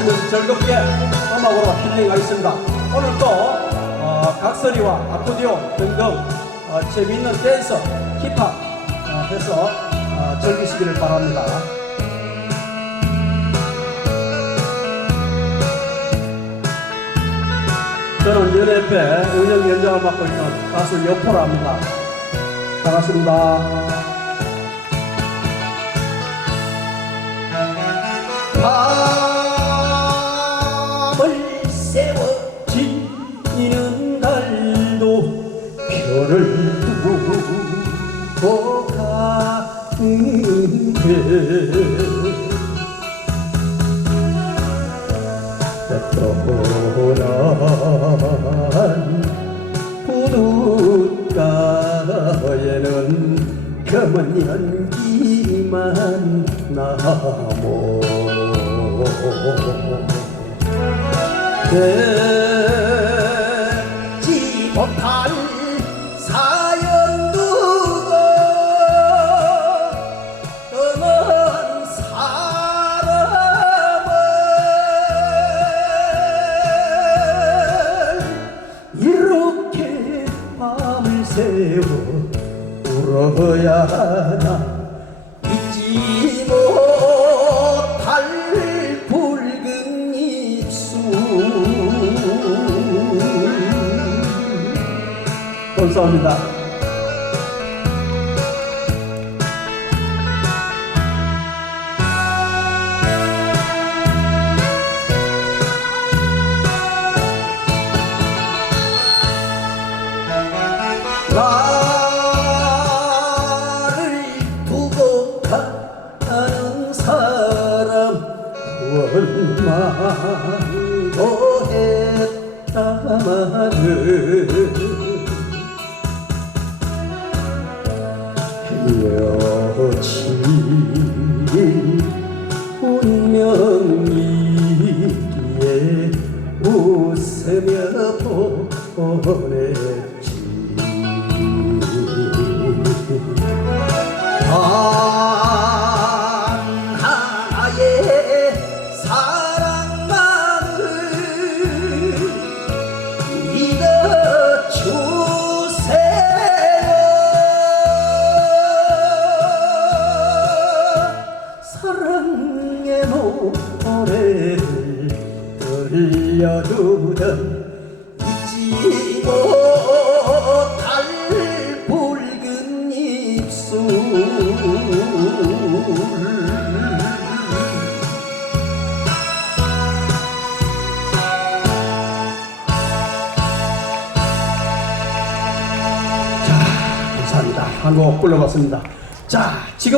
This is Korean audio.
보시면서 즐겁게 음악으로 힐링하겠습니다. 오늘 또 어, 각설이와 아코디오 등등 어, 재미있는 댄서, 힙합 어, 해서 어, 즐기시기를 바랍니다. 저는 연예회 운영위원장을 맡고 있는 가수 여포라합니다. 반갑습니다. 가는데 떠난 부둣가에는 검은 연기만 남어 되 새워 울어야 하나 잊지 못할 붉은 입술 감사합니다. 나를 두고 가는 사람 원망도 했다마는 헤어 단 하나의 사랑만을 믿어주세요 사랑의 노래를 들려주던 곡 불러봤습니다. 자 지금